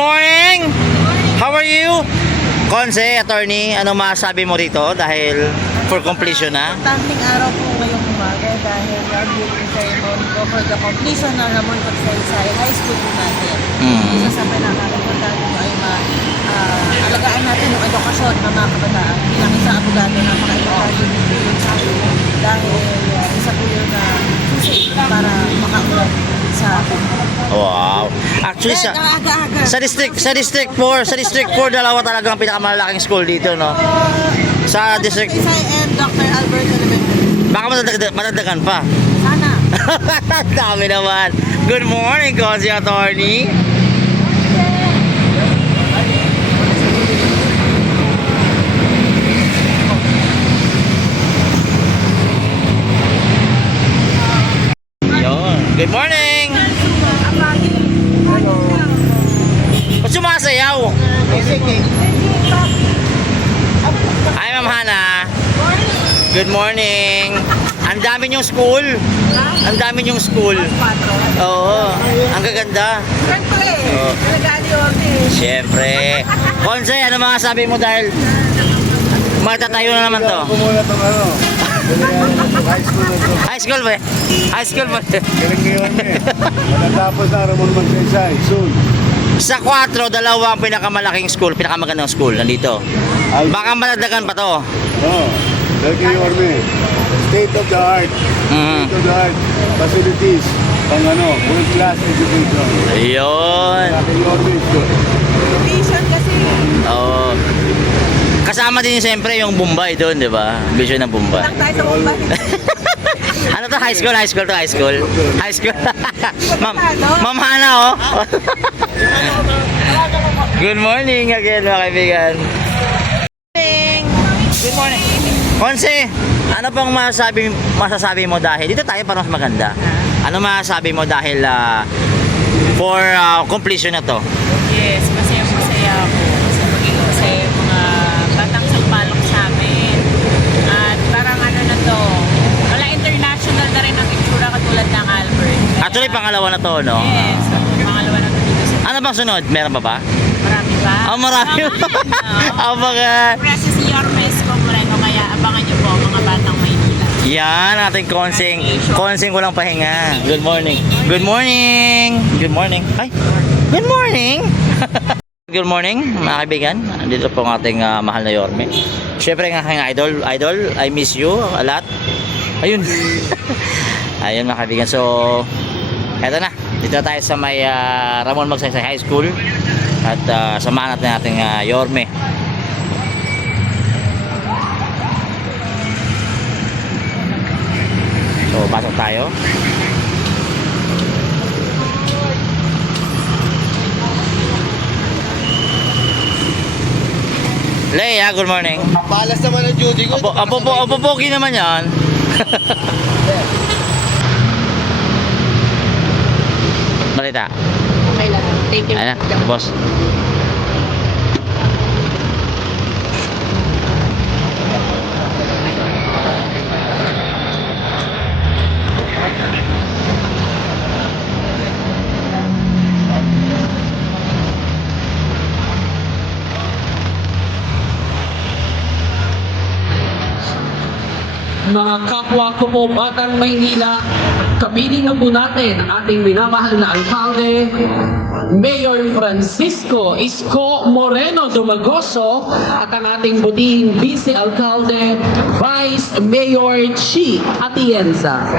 morning! How are you? Conse, attorney, ano masabi mo rito dahil for completion na? Importanteng araw po ngayong umaga dahil groundbreaking ceremony po for the completion ng Ramon Magsaysay High School po natin. Isa sa pinaka-importante po ay alagaan natin yung edukasyon ng mga kabataan. Bilang isang abogado na maka-importante din po yun sa akin dahil isa po yun na susi para makaulat sa atin. Wow. Actually sa District 4 dalawa talaga ang pinakamalaking school dito, no? Sa District Magsaysay and Dr. Albert Elementary. baka matagdagan pa. Sana. Dami naman. Good morning, Conse Attorney. Yun. Good morning. Ba't sumasayaw? Hi, Ma'am Hana. Good morning. Ang dami niyong school. Ang dami niyong school. Oo. Ang gaganda. Oo. Siyempre. Conse, ano mga sabi mo dahil magtatayo na naman to? Muna itong ano. High school ba? High school ba? Galing ngayon eh. Matatapos na Ramon Magsaysay. Soon. Sa 4, dalawa ang pinakamalaking school, pinakamagandang school nandito. Baka matagdagan pa to. Oo. Galing ngayon eh. State of the art. State of the art. Facilities. Pang ano, world class education. Ayun. Galing ngayon school. Vision kasi. Oo. Kasama din siyempre yung Bombay doon, di ba? Vision ng Bombay. Lang tayo sa Mumbai. Ano to? High school? High school to? High school? High school? Ma'am Hana, oh. Good morning again, mga kaibigan. Good morning. Conse, ano pang masasabi mo dahil dito tayo parang mas maganda. Ano masasabi mo dahil for completion na to? Yes, masaya ako sa maging masaya yung mga batang sampalok sa amin. At parang ano na to, wala international na rin ang itsura katulad ng Albert. Actually, pangalawa na to, no? Yes, pangalawa na to dito sa Ano bang sunod? Meron pa ba? marami pa. Marami pa. Abangan. Kasi si Yormes ko Moreno, kaya abangan niyo po mga batang Maynila. Yan, ating konseng walang pahinga. Good morning. Good morning. Good morning. Ay, good morning. Good morning, mga kaibigan. Dito po ang ating mahal na Yorme. Siyempre ang aking idol, I miss you a lot. Ayun. Ayun, mga kaibigan. So, eto na. Dito na tayo sa may Ramon Magsaysay High School. At samahan natin ating Yorme. So, pasok tayo. Leia, good morning. Balas naman ang duty ko. Pogi naman yan. Balita. Okay lang. Thank you. Ayan, boss. Mga kapwa ko po Batang Maynila, kapiling na po natin ang ating minamahal na alkalde, Mayor Francisco Isko Moreno Dumagoso at ang ating butihing Vice-Alkalde, Vice Mayor Chi Atienza.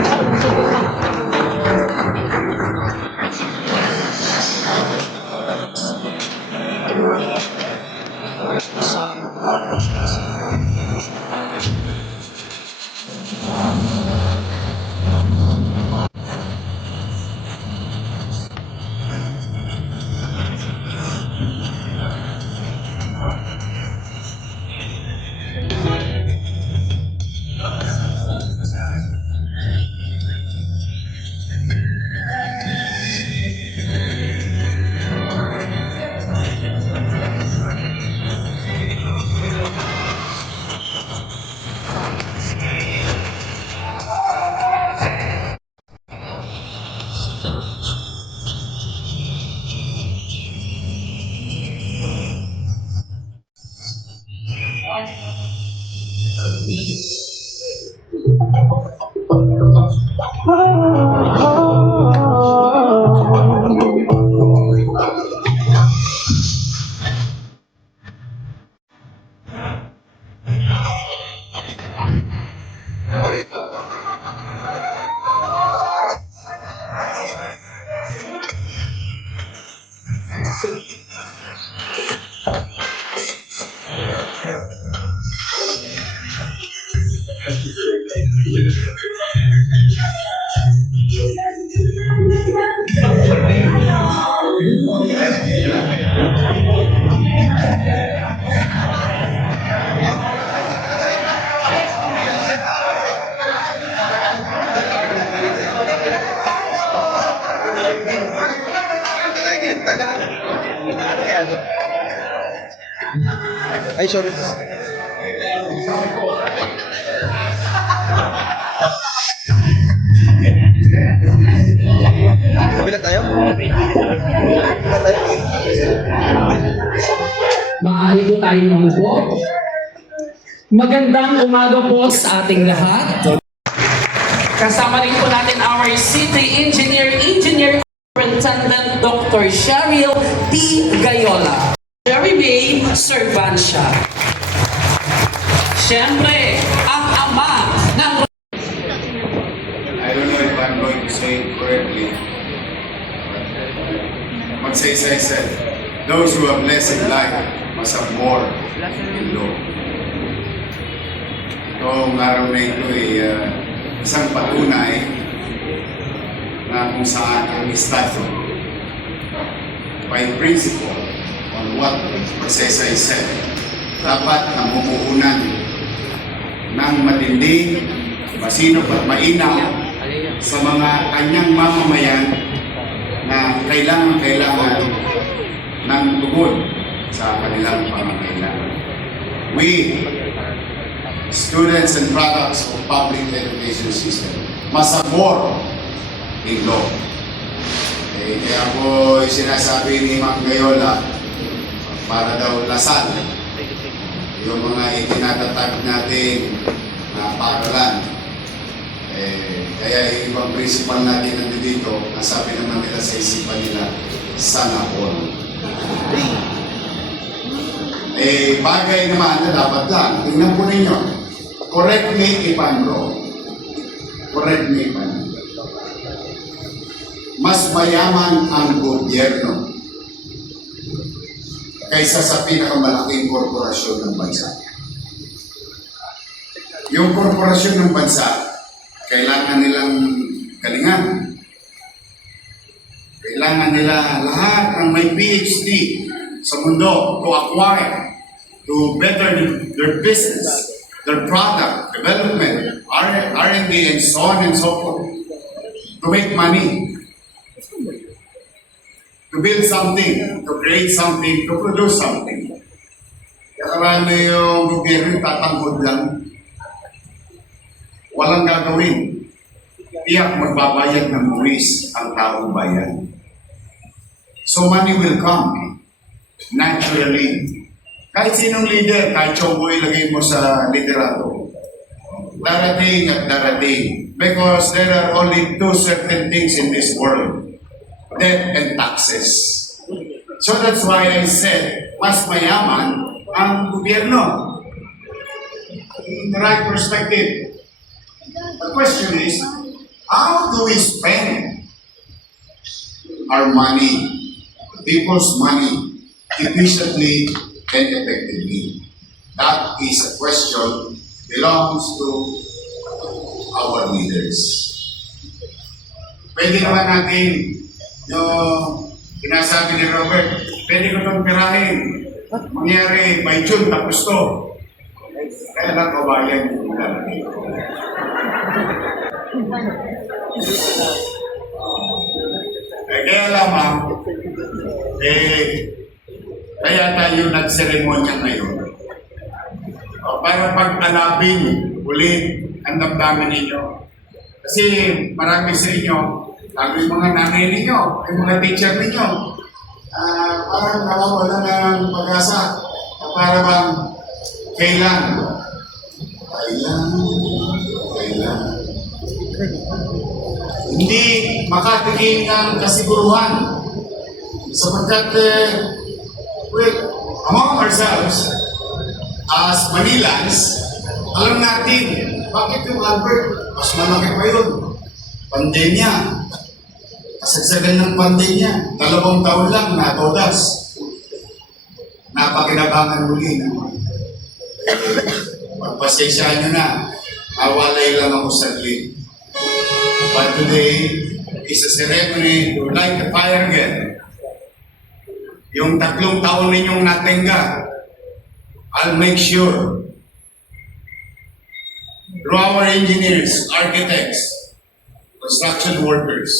Ay, sorry. Kabila tayo? Kabila tayo? Maaari po tayo umupo. Magandang umaga po sa ating lahat. Kasama rin po natin our City Engineer Superintendent Dr. Cheryl P. Gayola. Jerry Bay Servancia. Siyempre, ang ama ng I don't know if I'm going to say it correctly. Magsaysay said, those who have less in life must have more in law. Itong araw na ito ay isang patunay na kung saan ang Estado by principle on what Magsaysay said, dapat namumuhunan ng matinding, masinop at mainam sa mga kanyang mamamayan na kailangan ng tugon sa kanilang pangangailangan. We, students and products of public education system, must have more in law. Kaya po sinasabi ni Ma'am Gayola, para daw lasal yung mga itinatatag natin na paaralan. Kaya yung ibang principal natin nandito, ang sabi naman nila sa isipan nila, sana all. Bagay naman na dapat lang. Tingnan po ninyo. Correct me if I'm wrong. Correct me if I'm wrong. Mas mayaman ang gobyerno kaysa sa pinakamalaking korporasyon ng bansa. Yung korporasyon ng bansa, kailangan nilang galingan. Kailangan nila lahat ng may PhD sa mundo to acquire, to better their business, their product, development, R&D, and so on and so forth. To make money. To build something, to create something, to produce something. Kaya karami yung gobyerno tatanggod lang. Walang gagawin. Tiyak magbabayad ng buwis ang taong bayan. So money will come naturally. Kahit sinong leader, kahit Chobo ilagay mo sa liderato, darating at darating. Because there are only two certain things in this world. Debt and taxes. So that's why I said, mas mayaman ang gobyerno. In the right perspective. The question is, how do we spend our money, people's money, efficiently and effectively? That is a question belongs to our leaders. Pwede naman natin yung sinasabi ni Robert, pwede ko itong pirahin. Mangyari by June, tapos to. Kaya lang kabayan yung lalaki. Kaya lamang, kaya tayo nagseremonya ngayon. Para pag-alapin ulit ang damdamin ninyo. Kasi marami sa inyo, lalo yung mga nanay ninyo, yung mga teacher ninyo, parang nawawala ng pag-asa. Para bang kailan? Kailan? Hindi makatingin ng kasiguruhan. Sapagkat, well, among ourselves, as Manilans, alam natin, bakit yung Albert, mas malaki pa yun? Pandemya. Kasagsagan ng pandemya. 2 taon lang na todas. Napakinabangan muli naman. Pagpasensyahan nyo na, awalay lang ako saglit. But today is a ceremony to light the fire again. Yung 3 taon ninyong natingga, I'll make sure through our engineers, architects, construction workers,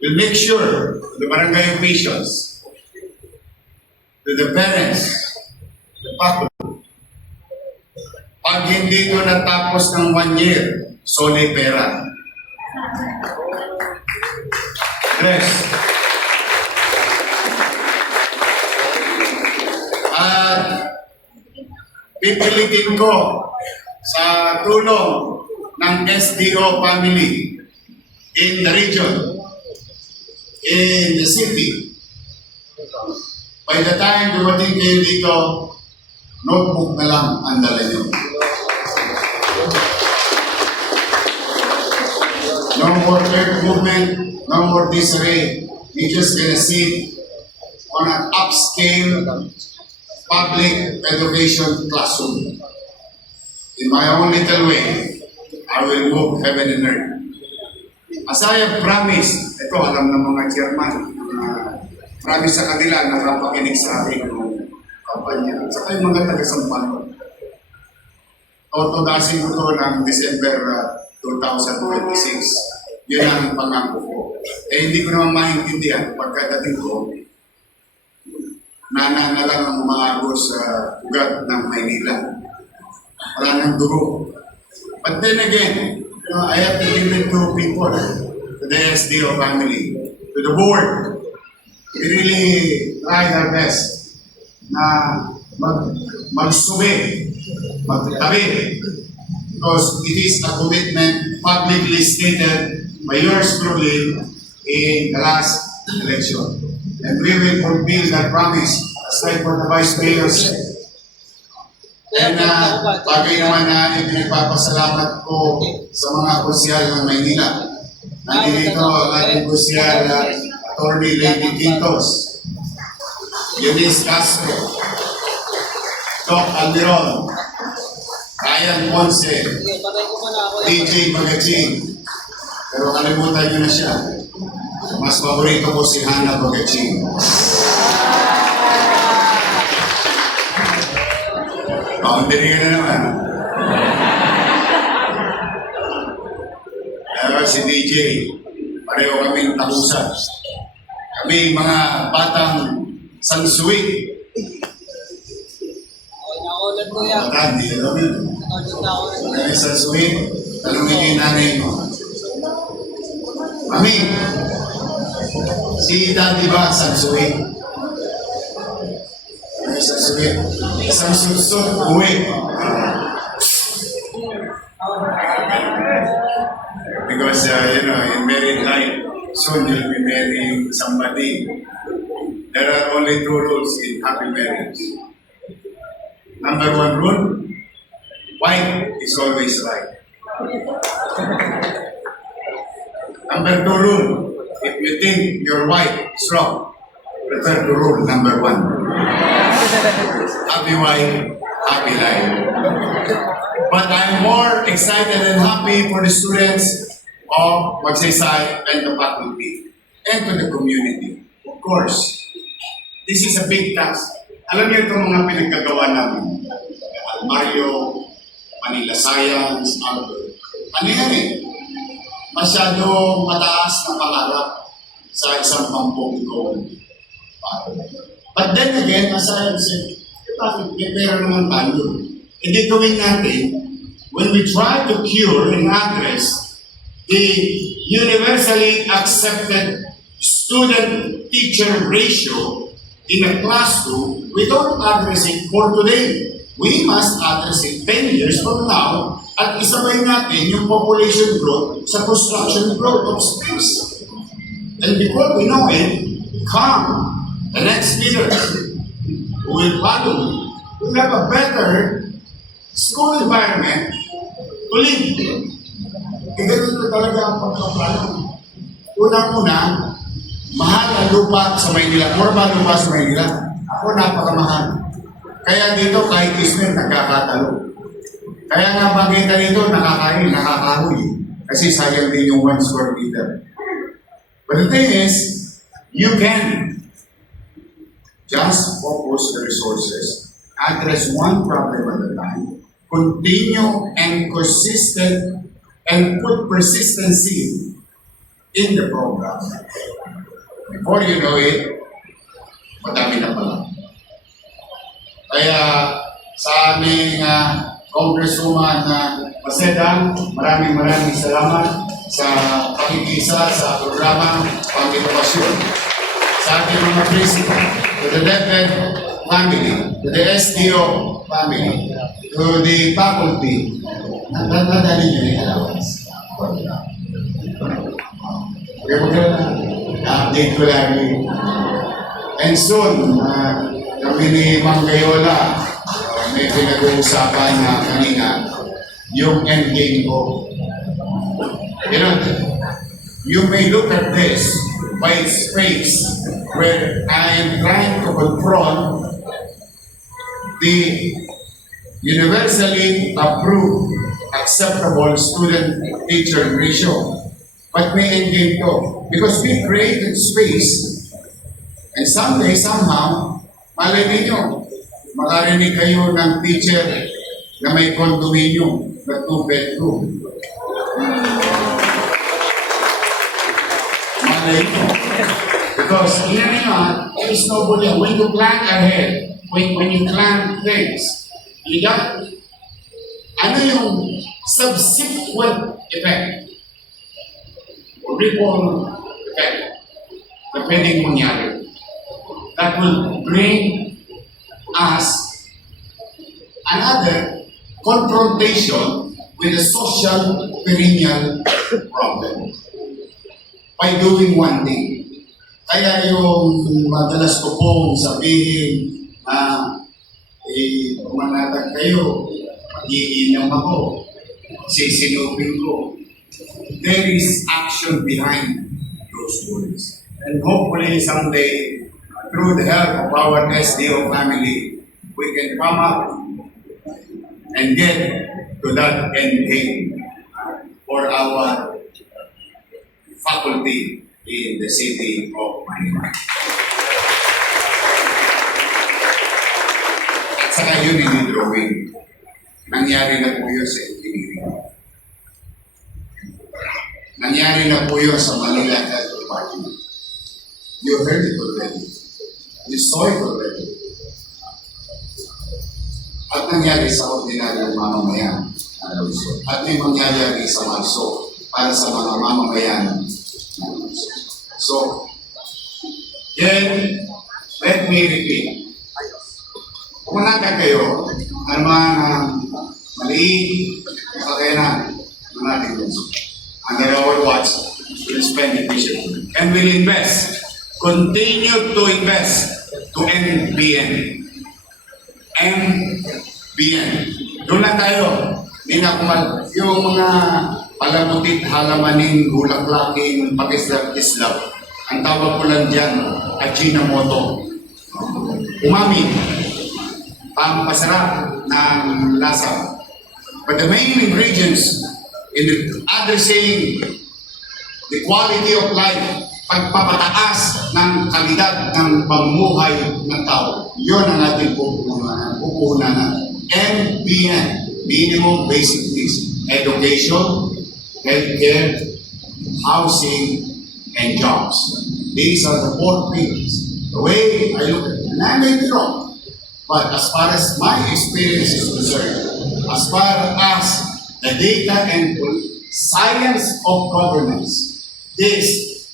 we'll make sure the barangay officials, to the parents, the faculty, pag hindi ko natapos ng 1 year, sole pera. Tres. At pipilitin ko sa tulong ng SDO family in the region, in the city. By the time dumating kayo dito, notebook na lang ang dala nyo. No more third movement, no more disarray. You're just gonna sit on an upscale public education classroom. In my own little way, I will move heaven and earth. As I have promised, ito alam ng mga chairman, promise sa kanila, nakapakinig sa akin ng kampanya, at saka yung mga taga-Sampalo. Totodasin ko to ng December 2026. Yun ang pangako ko. Hindi ko naman maintindihan pagkadating ko, na lang ang umaagos sa ugat ng Maynila. Wala nang dugo. But then again, I have to give it to people, to the SDO family, to the board. We really try our best na magsubi, magtabi. Because it is a commitment publicly stated by yours truly in the last election. And we will fulfill that promise aside for the Vice Mayor said. And bagay naman na ipinagpapasalamat ko sa mga konsyal ng Maynila. Nandito ang ating konsyal Atty. Lady Quintos, Eunice Castro, Doc Almiron, Ryan Ponce, DJ Bagaching. Pero kalimutan nyo na siya. Mas paborito ko si Hannah Bagaching. Boundary ka na naman. Pero si DJ, pareho kaming takusan. Kami mga batang sansuwi. Bata, hindi alam yun. Kami sansuwi, talungin yung nanay mo. Mami, si Daddy ba sansuwi? Sansuwi. Isang susod, uwi. Because, in married life, soon you'll be marrying somebody. There are only 2 rules in happy marriage. Number 1 rule, wife is always right. Number 2 rule, if you think your wife is wrong, return to rule number 1. Happy wife, happy life. But I'm more excited and happy for the students of Magsaysay and the faculty and to the community. Of course, this is a big task. Alam niyo itong mga pinagkagawa namin. Mario, Manila Science, Albert. Ano yan eh? Masyadong mataas na pangarap sa isang pampubliko. But then again, as I said, bakit may pera naman tayo? Hindi gawin natin, when we try to cure and address the universally accepted student-teacher ratio in a classroom, we don't address it for today. we must address it 10 years from now at isabay natin yung population growth sa construction growth of space. And before we know it, come the next leaders who will follow me will have a better school environment to live. Ganun na talaga ang pagkaplano. Unang-una, mahal ang lupa sa Maynila. More ba lupa sa Maynila? Ako napakamahal. Kaya dito kahit ismet nagkakatalo. Kaya nga bagay dito nakakain, nakakahoy. Kasi sayang din yung 1 square meter. But the thing is, you can just focus the resources, address one problem at a time, continue and consistent and put persistency in the program. Before you know it, madami na pala. Kaya sa aming Congresswoman Maceda, maraming salamat sa pakikisa sa programa pang-innovasyon. Sa ating mga principal, to the DepEd family, to the SDO family, to the faculty, nadali nyo yung allowance. Kaya update ko lagi. And soon, kami ni Mang Gayola, may pinag-uusapan na kanina, yung endgame ko. You know, you may look at this by its face, where I am trying to confront the universally approved, acceptable student-teacher ratio. But may endgame to. Because we created space, and someday, somehow, malay ninyo, makarinig kayo ng teacher na may condominium na 2-bedroom. Malay nyo. Because, here there is nobody. When you plan ahead, when you plan things, you got, ano yung subsequent effect? Ripple effect na pwedeng mangyari. That will bring us another confrontation with a social perennial problem by doing one thing. Kaya yung madalas ko pong sabihin na pumanatag kayo, mag-iinom ako, sisinupin ko. There is action behind those words. And hopefully someday, through the help of our SDO family, we can come up and get to that end game for our faculty in the city of Manila. At saka yun yung drawing. Nangyari na po yun sa engineering. Nangyari na po yun sa Manila Health Department. You heard it already. You saw it already. At nangyari sa ordinaryong mamamayan. At may mangyayari sa Malso para sa mga mamamayan. So, then, let me repeat. Pumunta kayo ng mga maliit na kakayanan ng ating bansa. Under our watch, we'll spend efficiently. And we'll invest. Continue to invest to NBN. NBN. Doon na tayo. Hindi na kumal. Yung mga palamutit, halamaning, bulaklaking, pakislap-islap. Ang tawag ko lang dyan, Ajinomoto. Umami. Pampasarap ng lasa. But the main ingredients in the addressing the quality of life, pagpapataas ng kalidad ng pamumuhay ng tao. Yun ang ating pupunan na MBN, Minimum Basic Needs, Education, Healthcare, Housing, and Jobs. These are the 4 things. The way I look at it, and I may be wrong, but as far as my experience is concerned, as far as the data and science of governance, this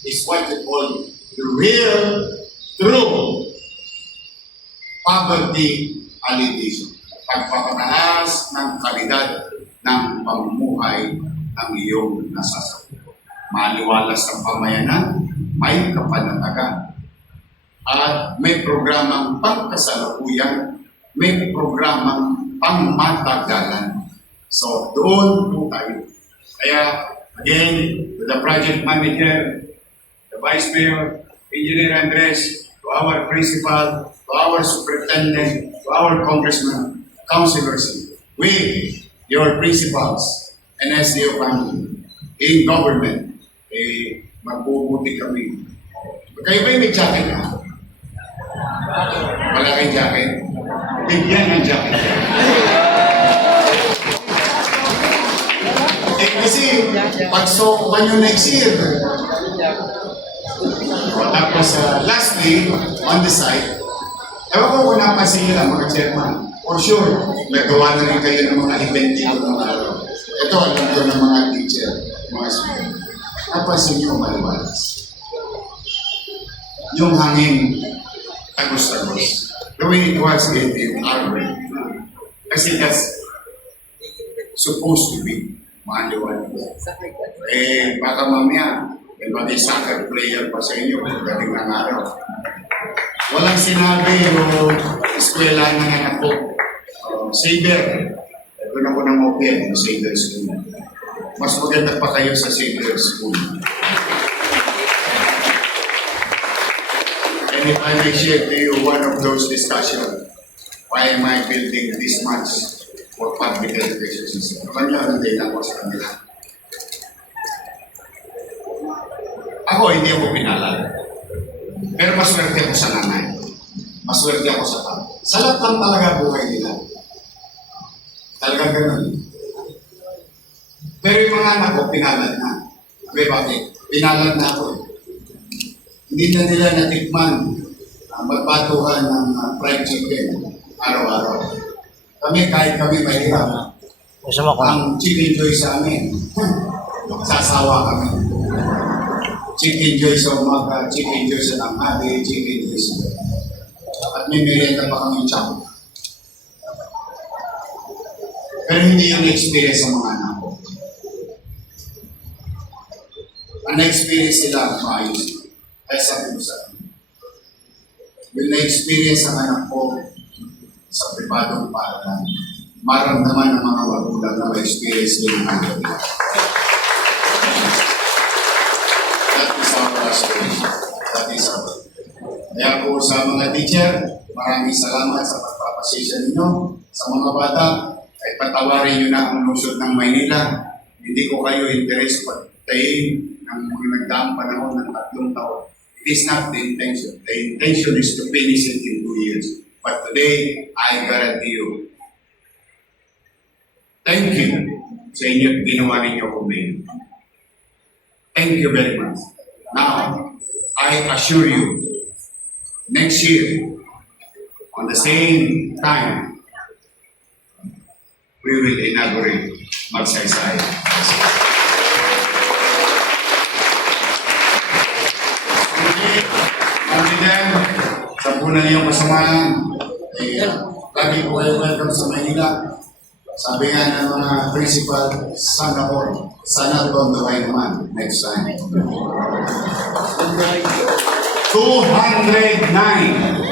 is what we call the real, true poverty alleviation. pagpapataas ng kalidad ng pamumuhay ng iyong nasasakupan. Maliwalas ang pamayanan, may kapanatagan, at may programang pangkasalukuyan, may programang pangmatagalan. So, doon po tayo. Kaya, again, to the project manager, the vice mayor, Engineer Andres, to our principal, to our superintendent, to our congressman, councilors, we, your principals, and SDO family, in government, magbubuti kami. Kayo ba may jacket na? Wala kayong jacket? Bigyan ng jacket. Kasi, pag-sokupan nyo next year. Tapos, lastly, on the side, ewan ko kung napansin nyo lang mga chairman, for sure, nagawa na rin kayo ng mga event dito ng araw. Ito, alam ko ng mga teacher, mga student. Napansin nyo maliwalas. Yung hangin, tagos-tagos. The way it was in our way. Kasi that's supposed to be maliwalas. Baka mamaya, may soccer player pa sa inyo pagdating ng araw. Walang sinabi yung eskwela ng anak ko. Saber. Ito na ko ng open, yung Saber School. Mas maganda pa kayo sa Saber School. And if I may share to you one of those discussions, why am I building this much for public education system? Kanila din ako sa kanila. Ako, hindi ako pinalala. Pero maswerte ako sa nanay. Maswerte ako sa tatay. Sa lahat ng talaga buhay nila. Talaga ganun. Pero yung mga anak ko, pinalad na. Okay, bakit? Pinalad na ako. Hindi na nila natikman ang magpatuhan ng fried chicken araw-araw. Kami, kahit kami mahirap, ang chicken joy sa amin, sasawa kami. Chicken joy sa umaga, chicken joy sa tanghali, chicken joy sa at may merienda pa kami tiyang. Pero hindi yung experience sa mga anak ko. Ang experience nila maayos. Ay sabi ko sa akin. Yung na-experience ang anak ko sa pribadong paaralan, maramdaman ng mga magulang na ma-experience din ang anak nila. That is our. Kaya po sa mga teacher, maraming salamat sa pagpapasisya ninyo. Sa mga bata, ay patawarin nyo na ang lusod ng Maynila. Hindi ko kayo interes pagtayin ng mga nagdaang panahon ng 3 taon. It is not the intention. The intention is to finish it in 2 years. But today, I guarantee you, thank you sa inyo ginawa ninyo kung may. Thank you very much. Now, I assure you, next year, on the same time, we will inaugurate Magsaysay. Confident sa punan niyong kasamaan, lagi po kayo welcome sa Manila. Sabi nga ng mga principal, sana all, sana tondohay naman next time. 209.